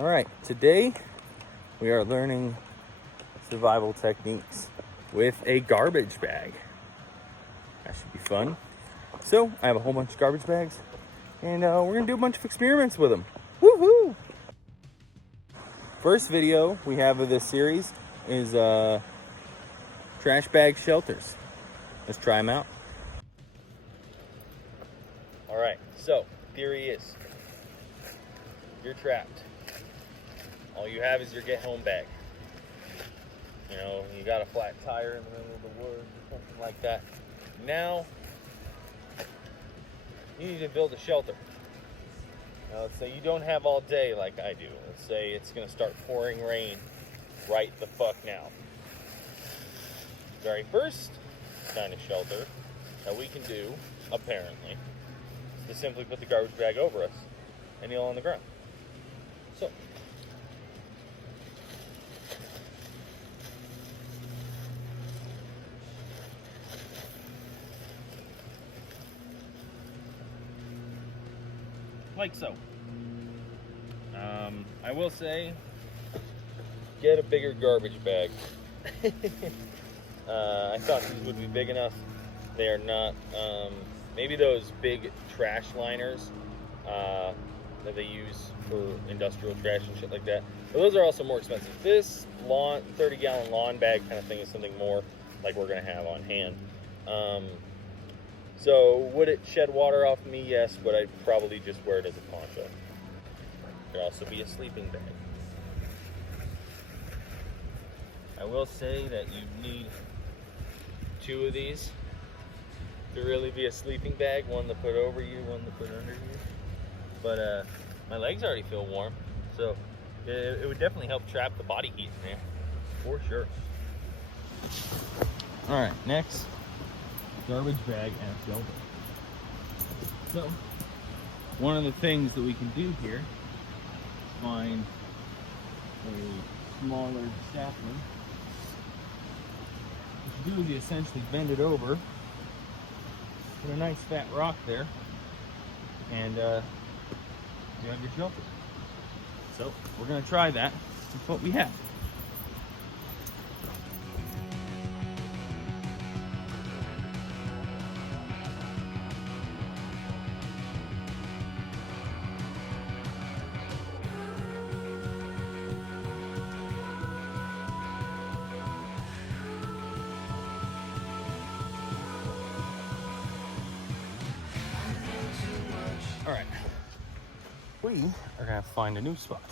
All right, today we are learning survival techniques with a garbage bag. That should be fun. So I have a whole bunch of garbage bags, and we're gonna do a bunch of experiments with them. Woohoo! First video we have of this series is trash bag shelters. Let's try them out. All right, so theory is you're trapped. All you have is your get home bag. You know, you got a flat tire in the middle of the woods or something like that. Now, you need to build a shelter. Now, let's say you don't have all day like I do. Let's say it's gonna start pouring rain right the fuck now. Very first kind of shelter that we can do, apparently, is to simply put the garbage bag over us and kneel on the ground. So, like so. I will say, get a bigger garbage bag. I thought these would be big enough. They are not. Maybe those big trash liners that they use for industrial trash and shit like that. But those are also more expensive. This 30-gallon lawn bag kind of thing is something more like we're gonna have on hand. So would it shed water off me? Yes, but I'd probably just wear it as a poncho. It could also be a sleeping bag. I will say that you need 2 of these to really be a sleeping bag. One to put over you, one to put under you. But my legs already feel warm, so it would definitely help trap the body heat in there, for sure. All right, next, garbage bag and shelter. So, one of the things that we can do here is find a smaller sapling. What you do is you essentially bend it over, put a nice fat rock there, and you have your shelter. So we're gonna try that with what we have. All right, we are gonna find a new spot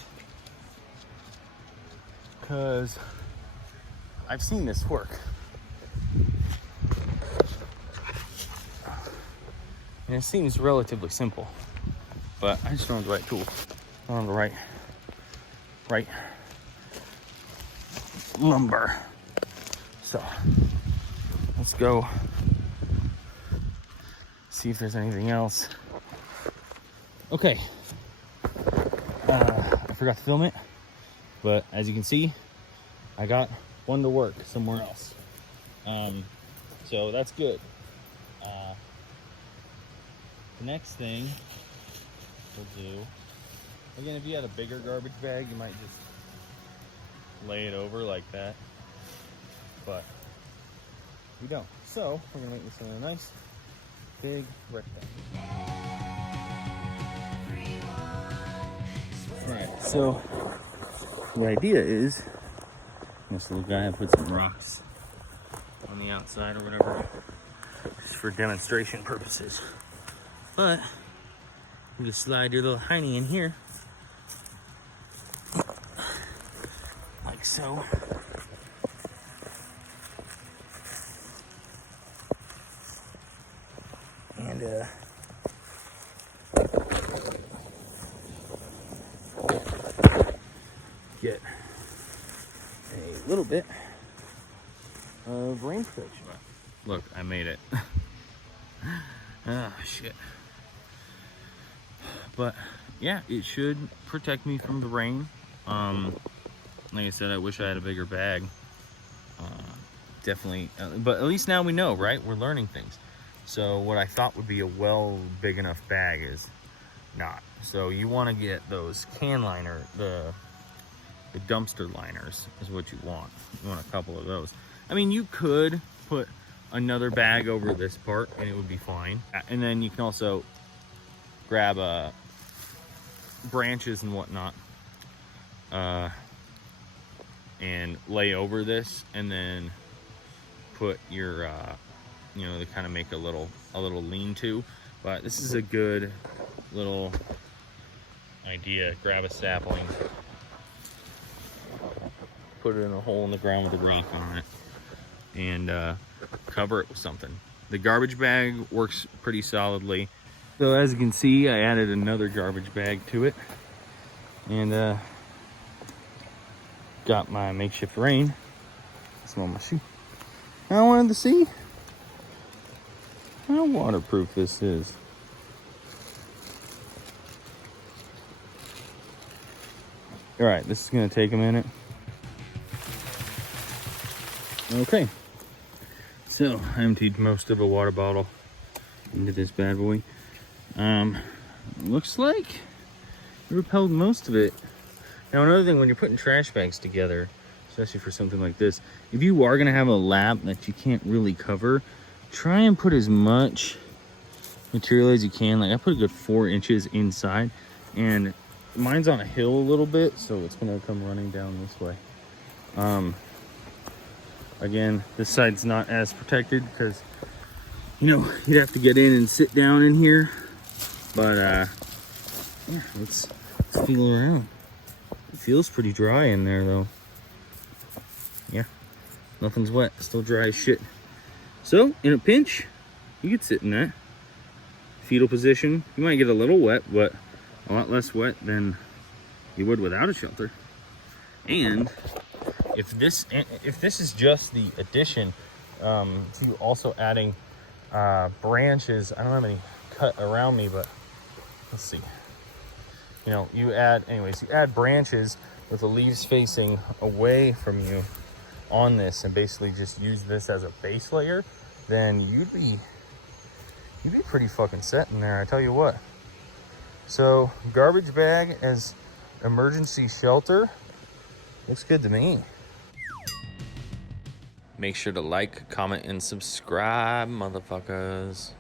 because I've seen this work, and it seems relatively simple, but I just don't have the right tools. I don't have the right lumber. So let's go see if there's anything else. Okay, I forgot to film it, but as you can see, I got one to work somewhere else. So that's good. The next thing we'll do, again, if you had a bigger garbage bag, you might just lay it over like that, but we don't. So we're gonna make this into a nice big rectangle. Alright, so the idea is this little guy, I put some rocks on the outside or whatever, just for demonstration purposes. But you just slide your little hiney in here, like so. And get a little bit of rain protection. Look, I made it. Ah, shit. But yeah, it should protect me from the rain. Like I said, I wish I had a bigger bag. Definitely, but at least now we know, right? We're learning things. So what I thought would be a big enough bag is not. So you want to get those can liner, the dumpster liners is what you want. You want a couple of those. I mean, you could put another bag over this part and it would be fine. And then you can also grab branches and whatnot and lay over this, and then put your you know, to kind of make a little lean-to. But this is a good little idea. Grab a sapling, put it in a hole in the ground with a rock on it, and cover it with something. The garbage bag works pretty solidly. So as you can see, I added another garbage bag to it, and got my makeshift rain. Smell my shoe. I wanted to see how waterproof this is. All right, this is gonna take a minute. Okay, so I emptied most of a water bottle into this bad boy. Looks like it repelled most of it. Now another thing, when you're putting trash bags together, especially for something like this, if you are gonna have a lap that you can't really cover, try and put as much material as you can. Like I put a good 4 inches inside, and mine's on a hill a little bit, so it's gonna come running down this way. Again, this side's not as protected because, you know, you'd have to get in and sit down in here. But yeah, let's feel around. It feels pretty dry in there though. Yeah, nothing's wet, still dry as shit. So in a pinch, you could sit in that fetal position. You might get a little wet, but a lot less wet than you would without a shelter. And if this is just the addition to also adding branches, I don't have any cut around me, but let's see. You know, you add branches with the leaves facing away from you on this, and basically just use this as a base layer, then you'd be pretty fucking set in there, I tell you what. So garbage bag as emergency shelter looks good to me. Make sure to like, comment, and subscribe, motherfuckers.